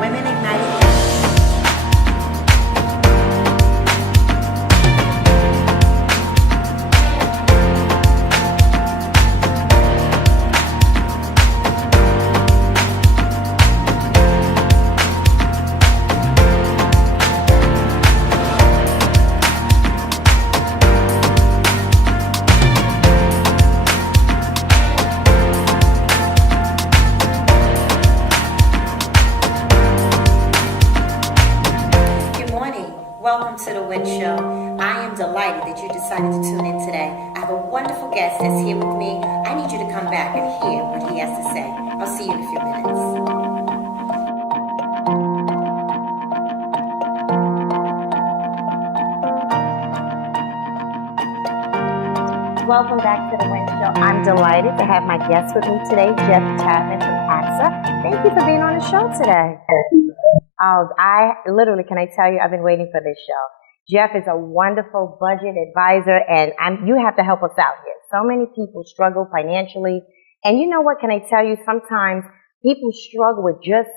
Women Ignited. Welcome to the Win Show. I am delighted that you decided to tune in today. I have a wonderful guest that's here with me. I need you to come back and hear what he has to say. I'll see you in a few minutes. Welcome back to the Win Show. I'm delighted to have my guest with me today, Jeff Chapman from AXA. Thank you for being on the show today. Oh, can I tell you, I've been waiting for this show. Jeff is a wonderful budget advisor, and you have to help us out here. So many people struggle financially, and you know what, can I tell you, sometimes people struggle with just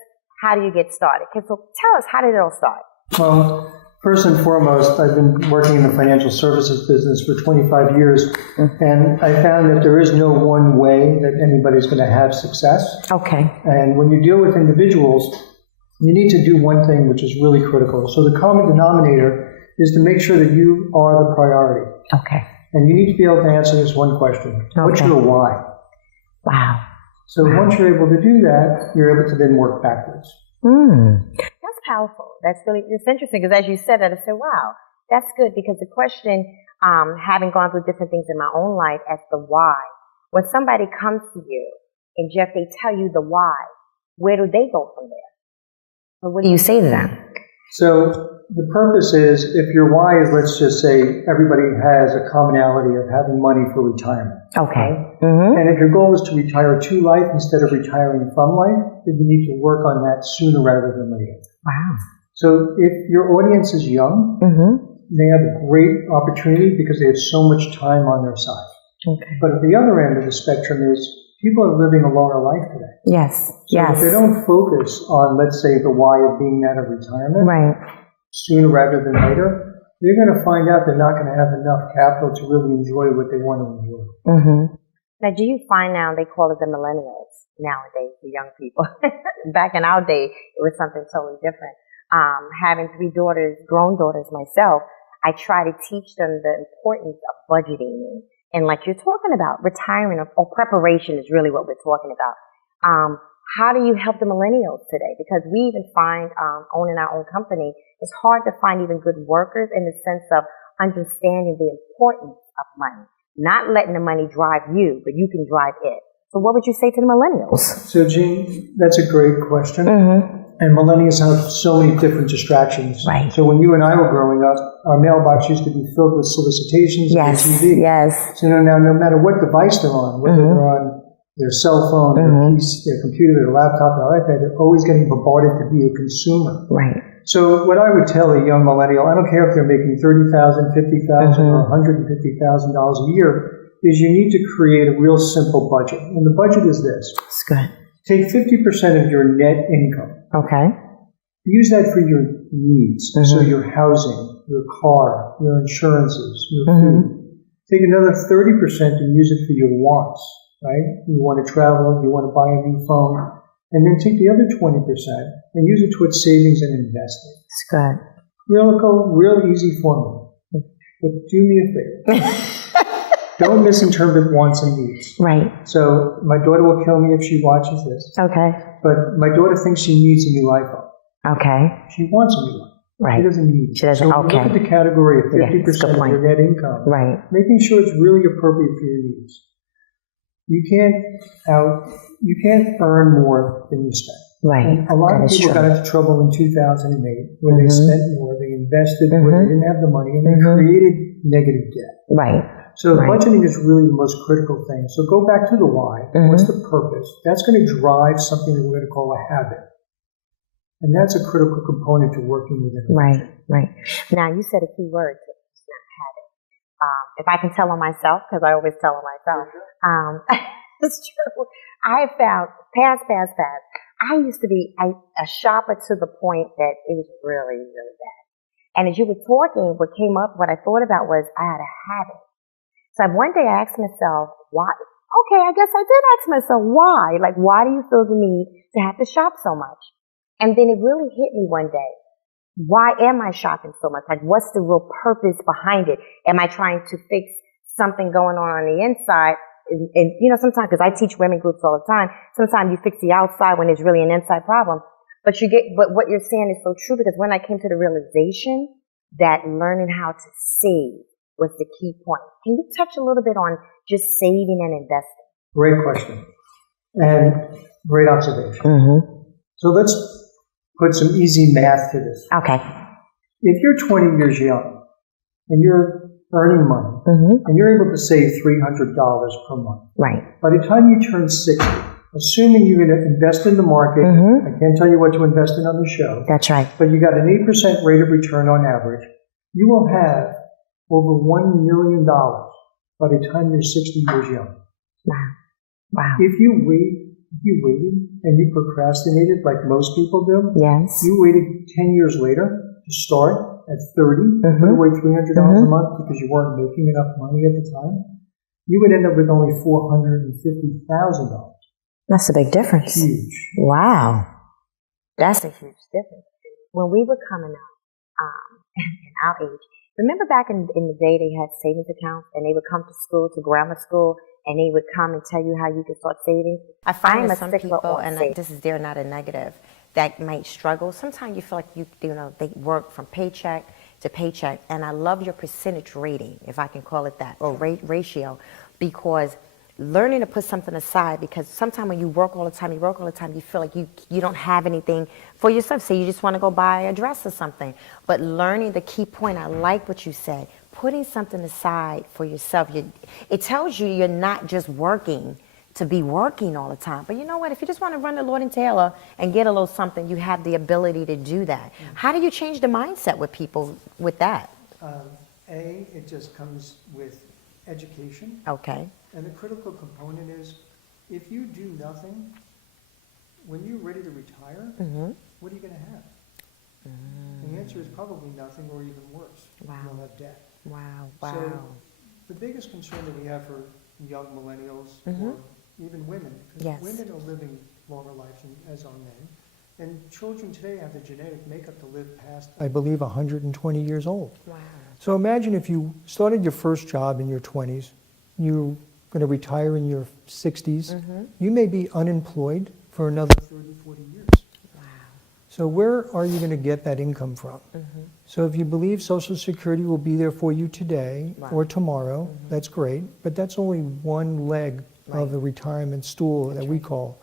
how do you get started. So tell us, how did it all start? Well, first and foremost, I've been working in the financial services business for 25 years, and I found that there is no one way that anybody's going to have success. Okay. And when you deal with individuals, you need to do one thing which is really critical. So the common denominator is to make sure that you are the priority. Okay. And you need to be able to answer this one question. Okay. What's your why? Wow. So once you're able to do that, you're able to then work backwards. That's powerful. It's interesting because as you said that, I said, wow, that's good, because the question, having gone through different things in my own life as the why, when somebody comes to you and Jeff, they tell you the why, where do they go from there? Or what do you say to them? So the purpose is, if your why is, let's just say, everybody has a commonality of having money for retirement. Okay. And if your goal is to retire to life instead of retiring from life, then you need to work on that sooner rather than later. Wow. So if your audience is young, they have a great opportunity because they have so much time on their side. Okay. But at the other end of the spectrum is, people are living a longer life today. Yes. So if they don't focus on, let's say, the why of being out of retirement, right, sooner rather than later, they're going to find out they're not going to have enough capital to really enjoy what they want to enjoy. Now, do you find now they call it the millennials nowadays, the young people? Back in our day, it was something totally different. Having 3 daughters, grown daughters myself, I try to teach them the importance of budgeting. And like you're talking about, retirement or preparation is really what we're talking about. How do you help the millennials today? Because we even find, owning our own company, it's hard to find even good workers in the sense of understanding the importance of money. Not letting the money drive you, but you can drive it. So what would you say to the millennials? So, Jean, that's a great question. And millennials have so many different distractions. Right. So when you and I were growing up, our mailbox used to be filled with solicitations on TV. Yes. So now, no matter what device they're on, whether they're on their cell phone, their computer, their laptop, their iPad, they're always getting bombarded to be a consumer. Right. So what I would tell a young millennial, I don't care if they're making $30,000, $50,000, or $150,000 a year, is you need to create a real simple budget. And the budget is this. It's good. Take 50% of your net income. Okay. Use that for your needs. So your housing, your car, your insurances, your food. Take another 30% and use it for your wants, right? You want to travel, you want to buy a new phone. And then take the other 20% and use it towards savings and investing. It's good. Real easy formula. But do me a favor. Don't misinterpret wants and needs. Right. So my daughter will kill me if she watches this. Okay. But my daughter thinks she needs a new iPhone. Okay. She wants a new one. Right. She doesn't need it. She doesn't. So look at the category of 50% of your net income. Right. Making sure it's really appropriate for your needs. You can't earn more than you spend. Right. And a lot of people got into trouble in 2008 where they spent more, they invested where they didn't have the money, and they created negative debt. Right. So budgeting is really the most critical thing. So go back to the why. What's the purpose? That's going to drive something that we're going to call a habit. And that's a critical component to working within a budget. Right. Now, you said a key word, habit. If I can tell on myself, because I always tell on myself, it's true. I have found, I used to be a shopper to the point that it was really, really bad. And as you were talking, what I thought about was I had a habit. So one day I asked myself, why? Okay, I guess I did ask myself, why? Like, why do you feel the need to have to shop so much? And then it really hit me one day. Why am I shopping so much? Like, what's the real purpose behind it? Am I trying to fix something going on the inside? And sometimes, because I teach women groups all the time, sometimes you fix the outside when there's really an inside problem. But what you're saying is so true, because when I came to the realization that learning how to save was the key point. Can you touch a little bit on just saving and investing? Great question. And great observation. Mm-hmm. So let's put some easy math to this. Okay. If you're 20 years young and you're earning money and you're able to save $300 per month, right? By the time you turn 60, assuming you're going to invest in the market, I can't tell you what to invest in on the show. That's right. But you got an 8% rate of return on average. You will have over $1 million by the time you're 60 years young. Wow. If you waited and you procrastinated like most people do, yes, you waited 10 years later to start at 30, put away $300 a month because you weren't making enough money at the time, you would end up with only $450,000. That's a big difference. Huge. Wow. That's a huge difference. When we were coming up, in our age, remember back in the day they had savings accounts and they would come to school, to grammar school, and they would come and tell you how you could start saving? I find that some people, and this is they're not a negative, that might struggle. Sometimes you feel like they work from paycheck to paycheck, and I love your percentage rating, if I can call it that, or ratio, because learning to put something aside, because sometimes when you work all the time, you feel like you don't have anything for yourself. Say you just want to go buy a dress or something. But learning the key point, I like what you said, putting something aside for yourself. It tells you you're not just working to be working all the time. But you know what? If you just want to run to Lord & Taylor and get a little something, you have the ability to do that. How do you change the mindset with people with that? It just comes with education. Okay. And the critical component is, if you do nothing, when you're ready to retire, what are you going to have? The answer is probably nothing, or even worse. Wow. You'll have debt. Wow. So the biggest concern that we have for young millennials, or even women, because women are living longer lives as are men, and children today have the genetic makeup to live past, I believe, 120 years old. Wow. So imagine if you started your first job in your 20s, you're going to retire in your 60s, you may be unemployed for another 30, 40 years. Wow. So where are you going to get that income from? So if you believe Social Security will be there for you today or tomorrow, that's great, but that's only one leg of the retirement stool that we call.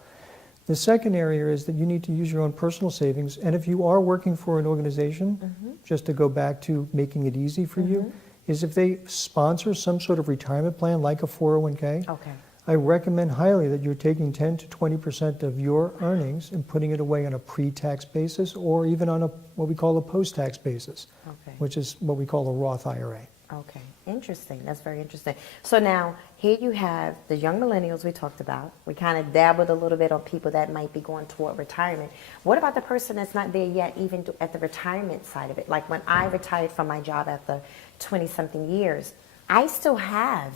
The second area is that you need to use your own personal savings, and if you are working for an organization, just to go back to making it easy for you, is if they sponsor some sort of retirement plan like a 401k, I recommend highly that you're taking 10 to 20% of your earnings and putting it away on a pre-tax basis, or even on what we call a post-tax basis, which is what we call a Roth IRA. Okay, interesting. That's very interesting. So now, here you have the young millennials we talked about. We kind of dabbled a little bit on people that might be going toward retirement. What about the person that's not there yet, even at the retirement side of it? Like when I retired from my job after 20-something years, I still have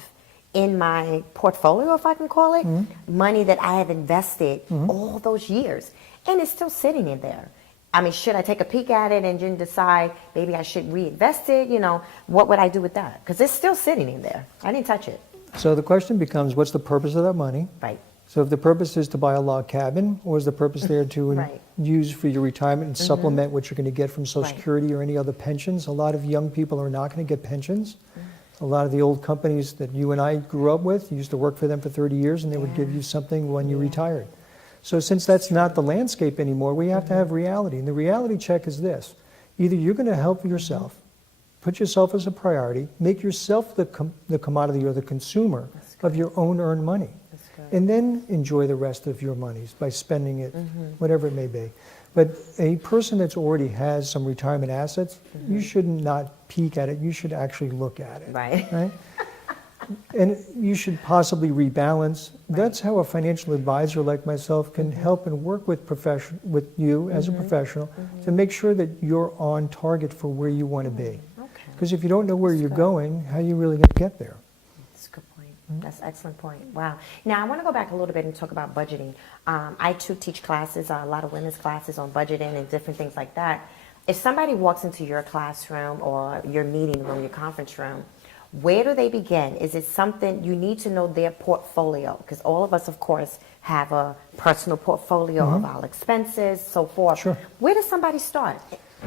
in my portfolio, if I can call it, money that I have invested all those years. And it's still sitting in there. I mean, should I take a peek at it and then decide maybe I should reinvest it? What would I do with that? Because it's still sitting in there. I didn't touch it. So the question becomes, what's the purpose of that money? Right. So if the purpose is to buy a log cabin, or is the purpose there to use for your retirement and supplement what you're going to get from Social Security or any other pensions? A lot of young people are not going to get pensions. A lot of the old companies that you and I grew up with, you used to work for them for 30 years and they would give you something when you retired. So since that's not the landscape anymore, we have to have reality. And the reality check is this. Either you're going to help yourself, put yourself as a priority, make yourself the commodity or the consumer of your own earned money, and then enjoy the rest of your monies by spending it, whatever it may be. But a person that's already has some retirement assets, you should not peek at it. You should actually look at it. Right. And you should possibly rebalance. That's how a financial advisor like myself can help and work with you as a professional to make sure that you're on target for where you want to be. Okay. Because if you don't know where you're going, how are you really going to get there? That's a good point. That's an excellent point. Wow. Now, I want to go back a little bit and talk about budgeting. I too teach classes, a lot of women's classes on budgeting and different things like that. If somebody walks into your classroom or your meeting room, your conference room, where do they begin? Is it something you need to know their portfolio? Because all of us, of course, have a personal portfolio of our expenses, so forth. Sure. Where does somebody start?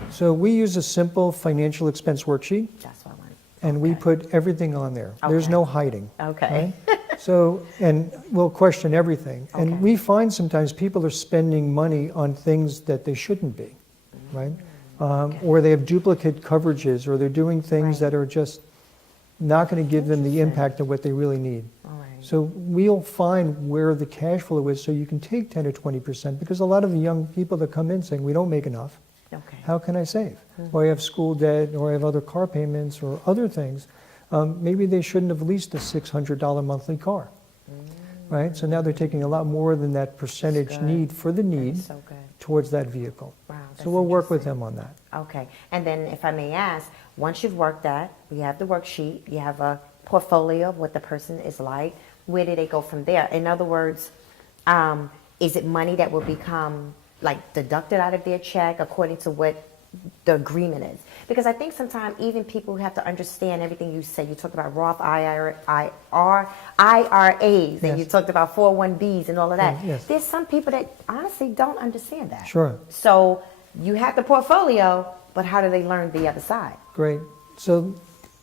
So we use a simple financial expense worksheet, That's what I want. and we put everything on there. There's Okay. no hiding. Okay. So, and we'll question everything. Okay. And we find sometimes people are spending money on things that they shouldn't be, right? Or they have duplicate coverages, or they're doing things Right. that are just not going to give them the impact of what they really need. All right. So we'll find where the cash flow is so you can take 10 or 20%, because a lot of the young people that come in saying, we don't make enough. Okay. How can I save? Or I have school debt, or I have other car payments, or other things. Maybe they shouldn't have leased a $600 monthly car, right? So now they're taking a lot more than that percentage good. need for the need So good. towards that vehicle. Wow, that's So we'll work with interesting. them on that. Okay. And then if I may ask, once you've worked that, you have the worksheet, you have a portfolio of what the person is like, where do they go from there? In other words, is it money that will become like deducted out of their check according to what the agreement is? Because I think sometimes even people have to understand everything you say. You talked about Roth IRAs, and Yes. you talked about 401bs and all of that. Yes. There's some people that honestly don't understand that. Sure. So you have the portfolio, but how do they learn the other side? Great. So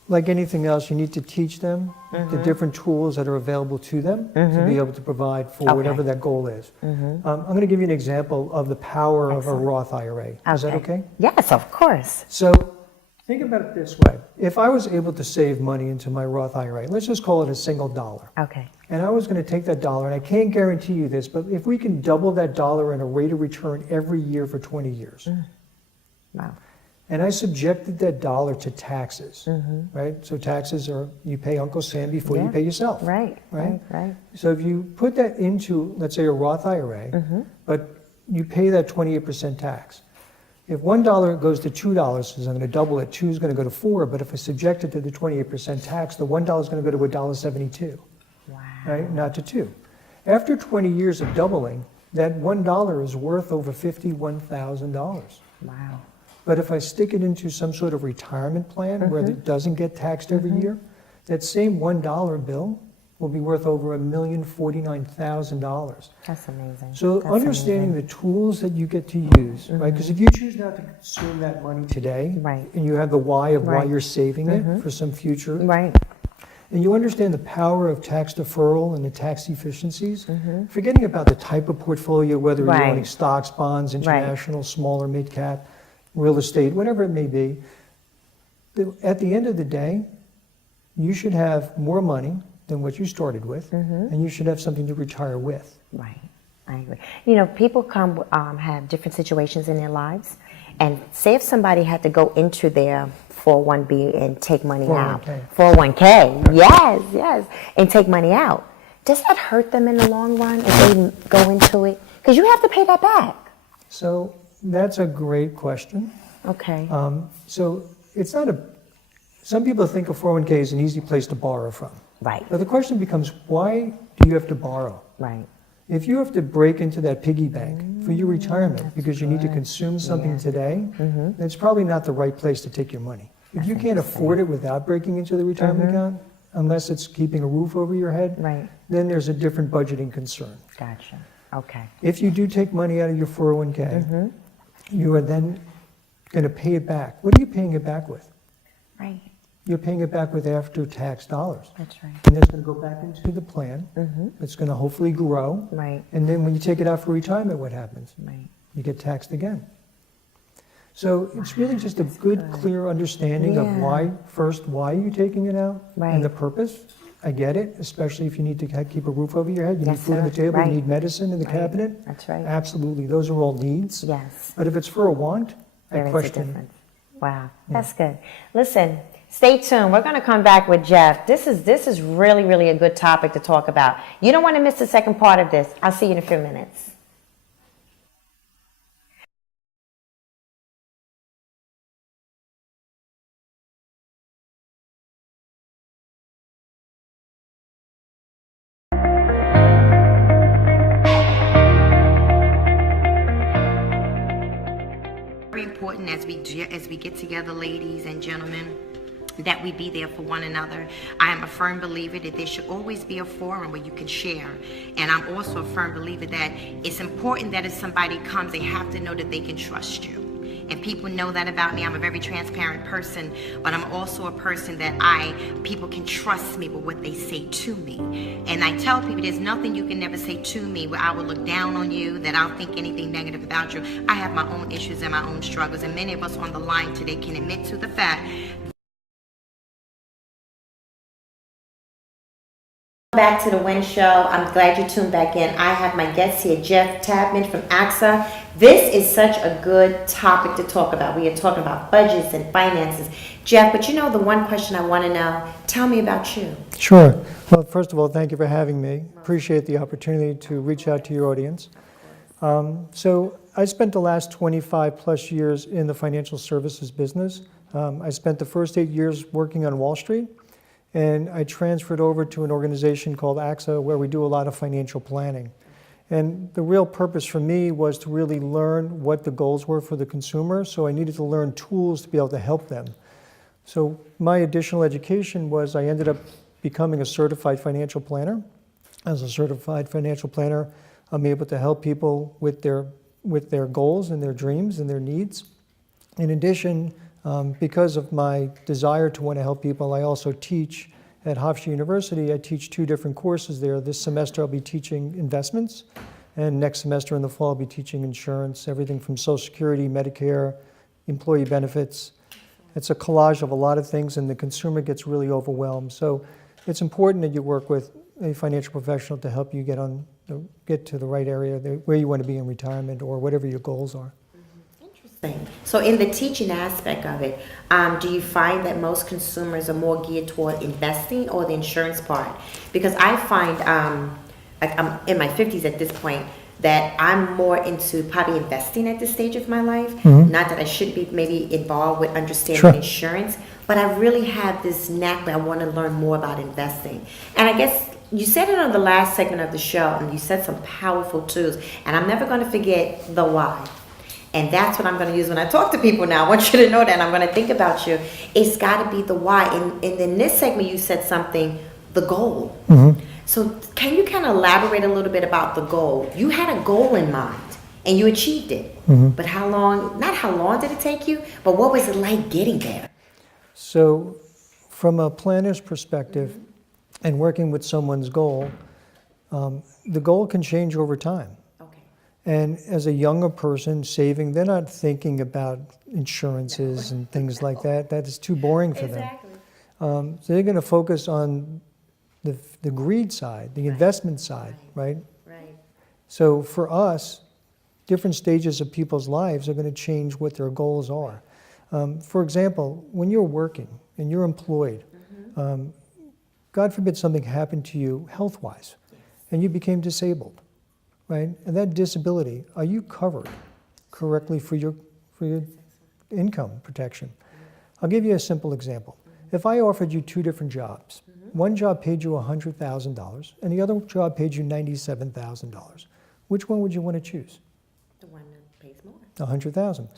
like anything else, you need to teach them the different tools that are available to them to be able to provide for Okay. whatever that goal is. I'm going to give you an example of the power of a Roth IRA. Is that okay? Yes, of course. So think about it this way. If I was able to save money into my Roth IRA, let's just call it a single dollar. Okay. And I was going to take that dollar, and I can't guarantee you this, but if we can double that dollar in a rate of return every year for 20 years, Wow. and I subjected that dollar to taxes, right? So taxes are, you pay Uncle Sam before you Yeah. pay yourself. Right. Right? Right. So if you put that into, let's say, a Roth IRA, but you pay that 28% tax. If $1 goes to $2, because I'm going to double it, 2 is going to go to 4, but if I subject it to the 28% tax, the $1 is going to go to $1.72, Wow. right? Not to 2. After 20 years of doubling, that $1 is worth over $51,000. Wow. But if I stick it into some sort of retirement plan where it doesn't get taxed every year, that same $1 bill will be worth over $1,049,000. That's amazing. So That's understanding amazing. the tools that you get to use, right? Because if you choose not to consume that money today, Right. and you have the why of why Right. you're saving it for some future, Right. and you understand the power of tax deferral and the tax efficiencies, forgetting about the type of portfolio, whether Right. you're owning stocks, bonds, international, small or mid cap, real estate, whatever it may be, at the end of the day, you should have more money than what you started with, and you should have something to retire with. Right. I agree. You know, people come have different situations in their lives, and say if somebody had to go into their 401b and take money out, 401k, yes, and take money out. Does that hurt them in the long run if they go into it? Because you have to pay that back. So that's a great question. Okay. So it's not some people think a 401k is an easy place to borrow from. Right. But the question becomes, why do you have to borrow? Right. If you have to break into that piggy bank for your retirement because you need to consume something today, then it's probably not the right place to take your money. If you can't afford it without breaking into the retirement account, unless it's keeping a roof over your head, Right. then there's a different budgeting concern. Gotcha. Okay. If you do take money out of your 401k, you are then going to pay it back. What are you paying it back with? Right. You're paying it back with after-tax dollars. That's right. And that's going to go back into the plan. It's going to hopefully grow. Right. And then when you take it out for retirement, what happens? Right. You get taxed again. So it's really just a good, clear understanding of Yeah. why you're taking it out Right. and the purpose. I get it, especially if you need to keep a roof over your head, you need Yes, food on the sir. table, Right. you need medicine in the Right. cabinet. That's right. Absolutely, those are all needs. Yes. But if it's for a want, There I is a question. difference. Wow, that's good. Listen, Stay tuned. We're going to come back with Jeff. This is really, really a good topic to talk about. You don't want to miss the second part of this. I'll see you in a few minutes. Very important as we get together, ladies and gentlemen, that we be there for one another. I am a firm believer that there should always be a forum where you can share. And I'm also a firm believer that it's important that if somebody comes, they have to know that they can trust you. And people know that about me. I'm a very transparent person, but I'm also a person that people can trust me with what they say to me. And I tell people there's nothing you can never say to me where I will look down on you, that I'll think anything negative about you. I have my own issues and my own struggles, and many of us on the line today can admit to the fact. Back to the Win Show. I'm glad you tuned back in. I have my guest here, Jeff Tapman from AXA. This is such a good topic to talk about. We are talking about budgets and finances. Jeff, but you know the one question I want to know, tell me about you. Sure. Well, first of all, thank you for having me. Appreciate the opportunity to reach out to your audience. So I spent the last 25 plus years in the financial services business. I spent the first 8 years working on Wall Street. And I transferred over to an organization called AXA where we do a lot of financial planning. And the real purpose for me was to really learn what the goals were for the consumer, so I needed to learn tools to be able to help them. So my additional education was I ended up becoming a certified financial planner. As a certified financial planner, I'm able to help people with their goals and their dreams and their needs. In addition, because of my desire to want to help people, I also teach at Hofstra University. I teach 2 different courses there. This semester I'll be teaching investments, and next semester in the fall I'll be teaching insurance, everything from Social Security, Medicare, employee benefits. It's a collage of a lot of things, and the consumer gets really overwhelmed. So it's important that you work with a financial professional to help you get to the right area where you want to be in retirement or whatever your goals are. So in the teaching aspect of it, do you find that most consumers are more geared toward investing or the insurance part? Because I find, like I'm in my 50s at this point, that I'm more into probably investing at this stage of my life. Mm-hmm. Not that I should be maybe involved with understanding insurance, but I really have this knack that I want to learn more about investing. And I guess you said it on the last segment of the show, and you said some powerful tools, and I'm never going to forget the why. And that's what I'm going to use when I talk to people now. I want you to know that, and I'm going to think about you. It's got to be the why. And in this segment, you said something, the goal. Mm-hmm. So can you kind of elaborate a little bit about the goal? You had a goal in mind, and you achieved it. Mm-hmm. But not how long did it take you, but what was it like getting there? So from a planner's perspective and working with someone's goal, the goal can change over time. And as a younger person saving, they're not thinking about insurances and things like that. That is too boring for them. So they're going to focus on the greed side, the investment side, right? Right. So for us, different stages of people's lives are going to change what their goals are. For example, when you're working and you're employed, God forbid something happened to you health-wise, and you became disabled. Right? And that disability, are you covered correctly for your income protection? I'll give you a simple example. If I offered you 2 different jobs, one job paid you $100,000 and the other job paid you $97,000, which one would you want to choose? The one that pays more. $100,000.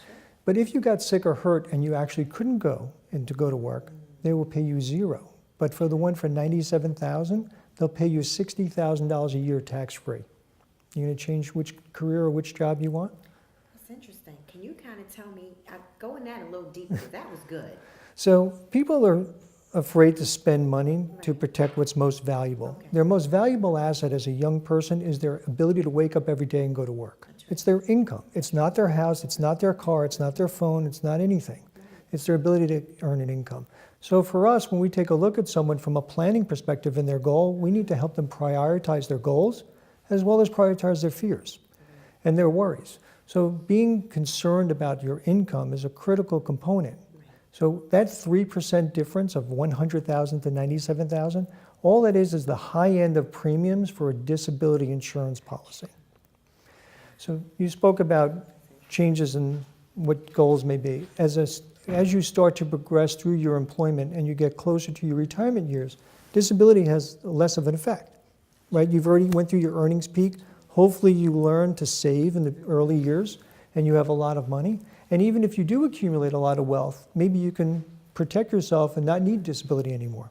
But if you got sick or hurt and you actually couldn't go to work, they will pay you 0. But for the one for $97,000, they'll pay you $60,000 a year tax-free. You're going to change which career or which job you want? That's interesting. Can you kind of tell me, go in that a little deeper, that was good. So people are afraid to spend money to protect what's most valuable. Okay. Their most valuable asset as a young person is their ability to wake up every day and go to work. Right. It's their income. It's not their house, it's not their car, it's not their phone, it's not anything. It's their ability to earn an income. So for us, when we take a look at someone from a planning perspective in their goal, we need to help them prioritize their goals as well as prioritize their fears and their worries. So being concerned about your income is a critical component. So that 3% difference of 100,000 to 97,000, all that is the high end of premiums for a disability insurance policy. So you spoke about changes in what goals may be. As you start to progress through your employment and you get closer to your retirement years, disability has less of an effect, right? You've already went through your earnings peak. Hopefully you learn to save in the early years and you have a lot of money. And even if you do accumulate a lot of wealth, maybe you can protect yourself and not need disability anymore.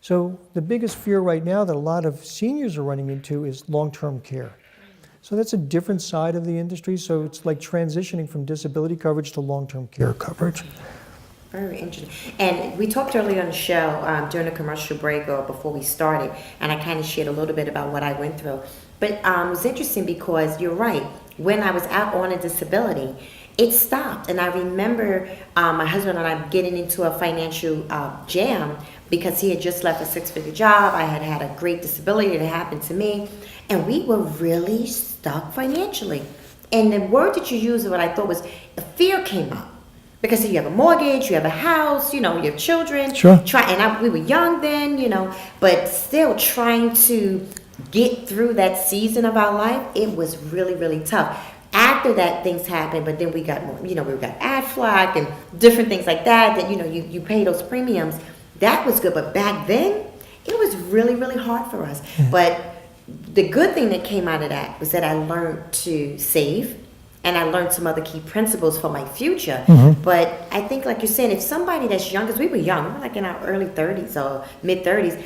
So the biggest fear right now that a lot of seniors are running into is long-term care. So that's a different side of the industry. So it's like transitioning from disability coverage to long-term care coverage. Very interesting. And we talked earlier on the show during the commercial break or before we started, and I kind of shared a little bit about what I went through. But it was interesting because you're right. When I was out on a disability, it stopped. And I remember my husband and I getting into a financial jam because he had just left a six-figure job. I had had a great disability that happened to me. And we were really stuck financially. And the word that you used, what I thought was, fear came up. Because you have a mortgage, you have a house, you have children. Sure. We were young then, but still trying to get through that season of our life, it was really, really tough. After that, things happened, but then we got more, we got Aflac and different things like that, you pay those premiums. That was good, but back then, it was really, really hard for us. Yeah. But the good thing that came out of that was that I learned to save, and I learned some other key principles for my future. Mm-hmm. But I think, like you're saying, if somebody that's young, because we were young, we were like in our early 30s or mid 30s,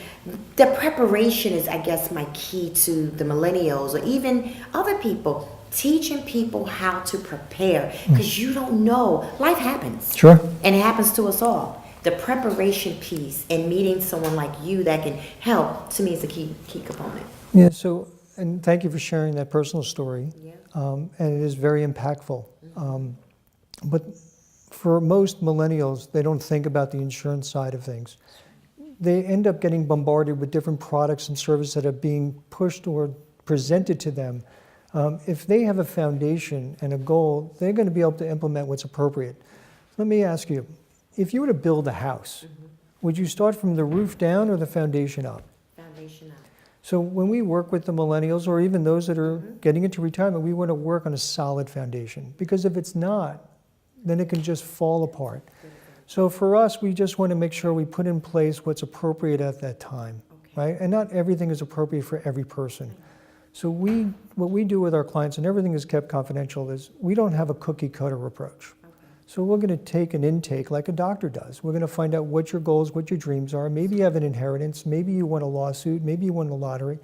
the preparation is, I guess, my key to the millennials or even other people. Teaching people how to prepare, because you don't know. Life happens. Sure. And it happens to us all. The preparation piece and meeting someone like you that can help, to me, is a key component. Yeah, so, and thank you for sharing that personal story. Yeah. And it is very impactful. But for most millennials, they don't think about the insurance side of things. They end up getting bombarded with different products and services that are being pushed or presented to them. If they have a foundation and a goal, they're going to be able to implement what's appropriate. Let me ask you, if you were to build a house, would you start from the roof down or the foundation up? Foundation up. So when we work with the millennials or even those that are getting into retirement, we want to work on a solid foundation. Because if it's not, then it can just fall apart. So for us, we just want to make sure we put in place what's appropriate at that time, right? And not everything is appropriate for every person. So what we do with our clients, and everything is kept confidential, is we don't have a cookie cutter approach. So we're going to take an intake like a doctor does. We're going to find out what your goals, what your dreams are. Maybe you have an inheritance. Maybe you won a lawsuit. Maybe you won the lottery.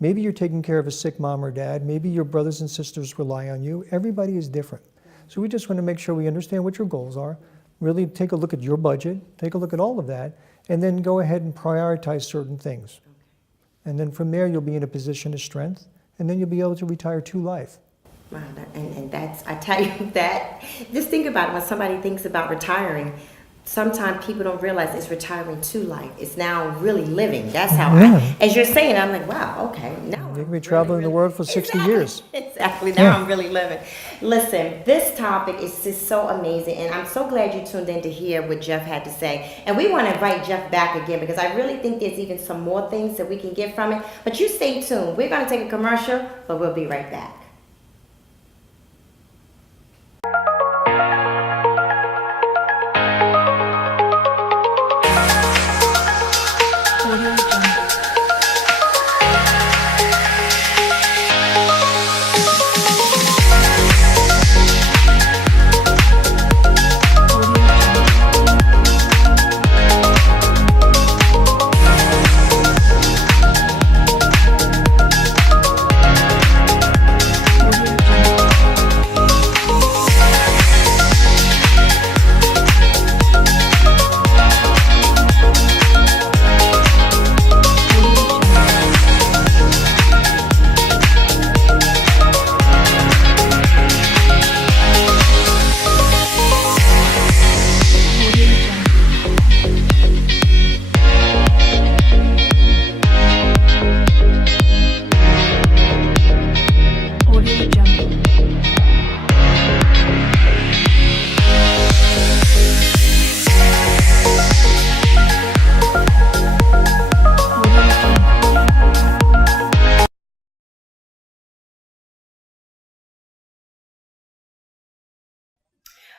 Maybe you're taking care of a sick mom or dad. Maybe your brothers and sisters rely on you. Everybody is different. So we just want to make sure we understand what your goals are, really take a look at your budget, take a look at all of that, and then go ahead and prioritize certain things. And then from there, you'll be in a position of strength, and then you'll be able to retire to life. Wow, and that's, I tell you that, just think about it, when somebody thinks about retiring, sometimes people don't realize it's retiring to life. It's now really living. That's how as you're saying, I'm like, wow, okay. Now You can be traveling the world for 60 years. Exactly. Now I'm really living. Listen, this topic is just so amazing, and I'm so glad you tuned in to hear what Jeff had to say. And we want to invite Jeff back again because I really think there's even some more things that we can get from it. But you stay tuned. We're going to take a commercial, but we'll be right back.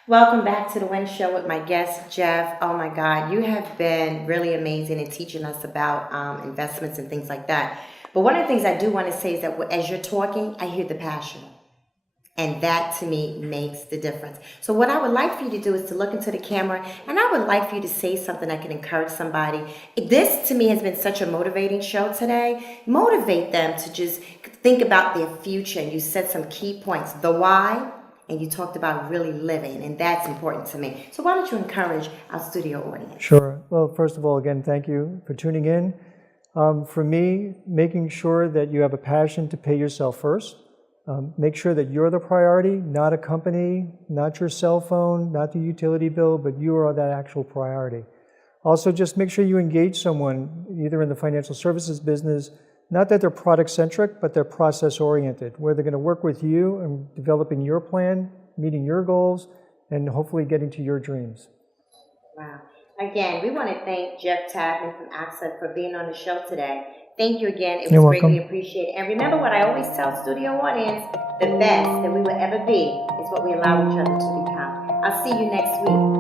Welcome back to the Win Show with my guest, Jeff. Oh my God, you have been really amazing in teaching us about investments and things like that. But one of the things I do want to say is that as you're talking, I hear the passion. And that to me makes the difference. So what I would like for you to do is to look into the camera, and I would like for you to say something that can encourage somebody. This to me has been such a motivating show today. Motivate them to just think about their future. And you said some key points, the why, and you talked about really living, and that's important to me. So why don't you encourage our studio audience? Sure. Well, first of all, again, thank you for tuning in. For me, making sure that you have a passion to pay yourself first. Make sure that you're the priority, not a company, not your cell phone, not the utility bill, but you are that actual priority. Also, just make sure you engage someone either in the financial services business, not that they're product-centric, but they're process-oriented, where they're going to work with you in developing your plan, meeting your goals, and hopefully getting to your dreams. Wow. Again, we want to thank Jeff Tapman from Accent for being on the show today. Thank you again. It was greatly appreciated. And remember what I always tell studio audience, the best that we will ever be is what we allow each other to become. I'll see you next week.